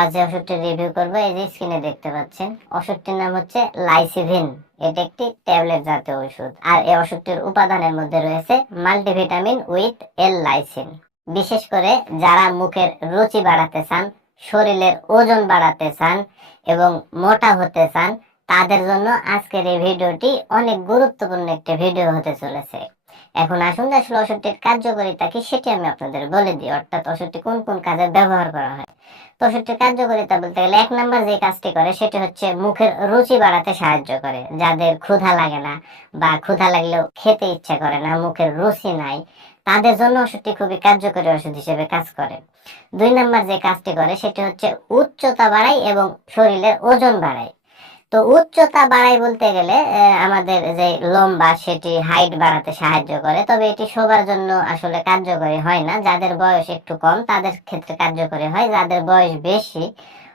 আজ যে ওষুধটির রিভিউ করবো, এই যে স্ক্রিনে দেখতে পাচ্ছেন, ওষুধটির নাম হচ্ছে লাইসিভিন। এটা একটি ট্যাবলেট জাতীয় ওষুধ, আর এই ওষুধটির উপাদানের মধ্যে রয়েছে মাল্টিভিটামিন উইথ এল লাইসিন। বিশেষ করে যারা মুখের রুচি বাড়াতে চান, শরীরের ওজন বাড়াতে চান এবং মোটা হতে চান, তাদের জন্য আজকের এই ভিডিওটি অনেক গুরুত্বপূর্ণ একটি ভিডিও হতে চলেছে। এখন আসুন আসলে ওষুধটির কার্যকারিতা কি সেটি আমি আপনাদের বলে দিই, অর্থাৎ ওষুধটি কোন কোন কাজে ব্যবহার করা হয়। তো ওষুধটির কার্যকারিতা বলতে গেলে এক নম্বর যে কাজটি করে সেটি হচ্ছে মুখের রুচি বাড়াতে সাহায্য করে। যাদের ক্ষুধা লাগে না বা ক্ষুধা লাগলেও খেতে ইচ্ছা করে না, মুখের রুচি নাই, তাদের জন্য ওষুধটি খুবই কার্যকরী ওষুধ হিসেবে কাজ করে। দুই নম্বর যে কাজটি করে সেটি হচ্ছে উচ্চতা বাড়ায় এবং শরীরের ওজন বাড়ায়। তো উচ্চতা বাড়ায় বলতে গেলে আমাদের যে লম্বা সেটি হাইট বাড়াতে সাহায্য করে, তবে এটি সবার জন্য আসলে কার্যকরী হয় না। যাদের বয়স একটু কম তাদের ক্ষেত্রে কার্যকরী হয়, যাদের বয়স বেশি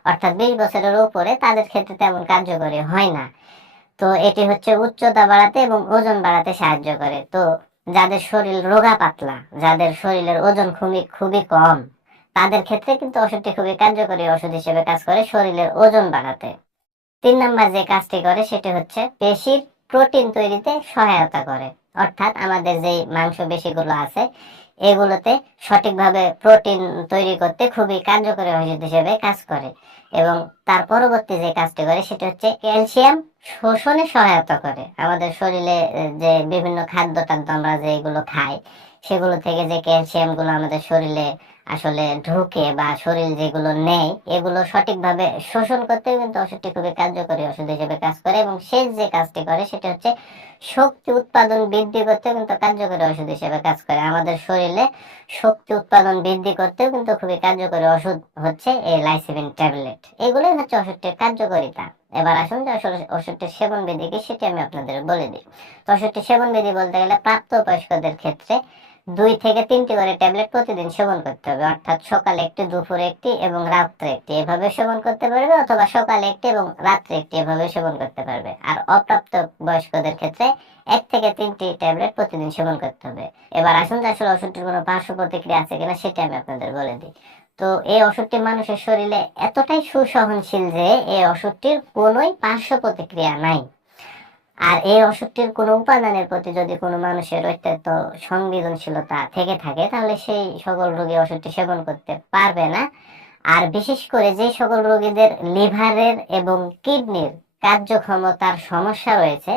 অর্থাৎ 20 বছরের উপরে তাদের ক্ষেত্রে তেমন কার্যকরী হয় না। তো এটি হচ্ছে উচ্চতা বাড়াতে এবং ওজন বাড়াতে সাহায্য করে। তো যাদের শরীর রোগা পাতলা, যাদের শরীরের ওজন খুবই খুবই কম, তাদের ক্ষেত্রে কিন্তু ওষুধটি খুবই কার্যকরী ওষুধ হিসেবে কাজ করে শরীরের ওজন বাড়াতে। তিন নাম্বার যে কাজটি করে সেটি হচ্ছে পেশির প্রোটিন তৈরিতে সহায়তা করে, অর্থাৎ আমাদের যে মাংসপেশিগুলো আছে এগুলোতে সঠিকভাবে প্রোটিন তৈরি করতে খুবই কার্যকরী ওষুধ হিসেবে কাজ করে। এবং তার পরবর্তী যে কাজটি করে সেটি হচ্ছে ক্যালসিয়াম শোষণে সহায়তা করে। আমাদের শরীরে যে বিভিন্ন খাদ্য টাদ্য আমরা যেগুলো খাই সেগুলো থেকে যে ক্যালসিয়াম গুলো আমাদের শরীরে আসলে ঢুকে বা শরীর যেগুলো নেয় এগুলো সঠিকভাবে শোষণ করতে কিন্তু ওষুধটি খুবই কার্যকরী ওষুধ হিসেবে কাজ করে। এবং শেষ যে কাজটি করে সেটা হচ্ছে শক্তি উৎপাদন বৃদ্ধি করতে কিন্তু কার্যকরী ওষুধ হিসেবে কাজ করে। আমাদের শরীরে শক্তি উৎপাদন বৃদ্ধি করতেও কিন্তু খুবই কার্যকরী ওষুধ হচ্ছে এই লাইসিভিন ট্যাবলেট। এগুলোই হচ্ছে ওষুধটির কার্যকারিতা। এবার আসুন যে আসলে ওষুধটির সেবন বিধি কি সেটি আমি আপনাদের বলে দিই। তো ওষুধটির সেবন বিধি বলতে গেলে প্রাপ্তবয়স্কদের ক্ষেত্রে 2 থেকে 3টি করে ট্যাবলেট প্রতিদিন সেবন করতে হবে, অর্থাৎ সকালে একটি, দুপুরে একটি এবং রাত্রে একটি, এভাবে সেবন করতে পারবে, অথবা সকালে একটি এবং রাত্রে একটি, এভাবে সেবন করতে পারবে। আর অপ্রাপ্ত বয়স্কদের ক্ষেত্রে 1 থেকে 3টি ট্যাবলেট প্রতিদিন সেবন করতে হবে। এবার আসুন যে আসলে ওষুধটির কোনো পার্শ্ব প্রতিক্রিয়া আছে কিনা সেটা আমি আপনাদের বলে দিই। তো এই ওষুধটি মানুষের শরীরে এতটাই সুসহনশীল যে এই ওষুধটির কোনোই পার্শ্ব প্রতিক্রিয়া নাই। আর এই ওষুধটির কোনো উপাদানের প্রতি যদি কোনো মানুষের অত্যন্ত সংবেদনশীলতা থেকে থাকে তাহলে সেই সকল রোগী ওষুধটি সেবন করতে পারবে না। আর বিশেষ করে যে সকল রোগীদের লিভারের এবং কিডনির কার্যক্ষমতার সমস্যা রয়েছে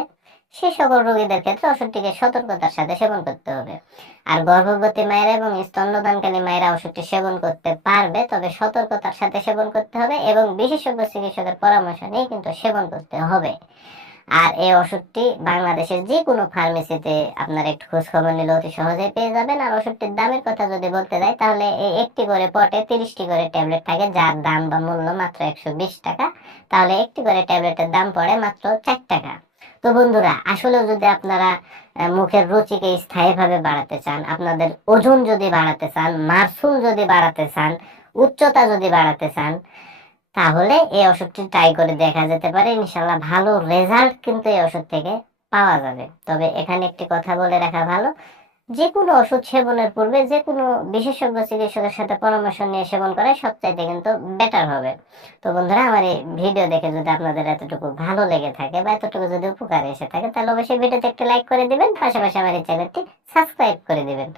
সেই সকল রোগীদের ক্ষেত্রে ওষুধটিকে সতর্কতার সাথে সেবন করতে হবে। আর গর্ভবতী মায়েরা এবং স্তন্যদানকারী মায়েরা ওষুধটি সেবন করতে পারবে, তবে সতর্কতার সাথে সেবন করতে হবে এবং বিশেষজ্ঞ চিকিৎসকের পরামর্শ নিয়ে কিন্তু সেবন করতে হবে। আর এই ওষুধটি বাংলাদেশের যে কোনো ফার্মেসিতে আপনারা একটু খোঁজ খবর নিলে অতি সহজেই পেয়ে যাবেন। আর ওষুধটির দামের কথা যদি বলতে যাই তাহলে এই একটি করে পটে 30টি করে ট্যাবলেট থাকে, যার দাম বা মূল্য মাত্র 120 টাকা। তাহলে একটি করে ট্যাবলেটের দাম পড়ে মাত্র 4 টাকা। তো বন্ধুরা, আসলেও যদি আপনারা মুখের রুচিকে স্থায়ীভাবে বাড়াতে চান, আপনাদের ওজন যদি বাড়াতে চান, মাসুল যদি বাড়াতে চান, উচ্চতা যদি বাড়াতে চান, তাহলে এই ওষুধটি ট্রাই করে দেখা যেতে পারে। ইনশাল্লাহ ভালো রেজাল্ট কিন্তু এই ওষুধ থেকে পাওয়া যাবে। তবে এখানে একটি কথা বলে রাখা ভালো, যে কোনো ওষুধ সেবনের পূর্বে যে কোনো বিশেষজ্ঞ চিকিৎসকের সাথে পরামর্শ নিয়ে সেবন করা সবচাইতে কিন্তু বেটার হবে। তো বন্ধুরা, আমার এই ভিডিও দেখে যদি আপনাদের এতটুকু ভালো লেগে থাকে বা এতটুকু যদি উপকারে এসে থাকে তাহলে অবশ্যই ভিডিওতে একটু লাইক করে দিবেন, পাশাপাশি আমার এই চ্যানেলটি সাবস্ক্রাইব করে দিবেন।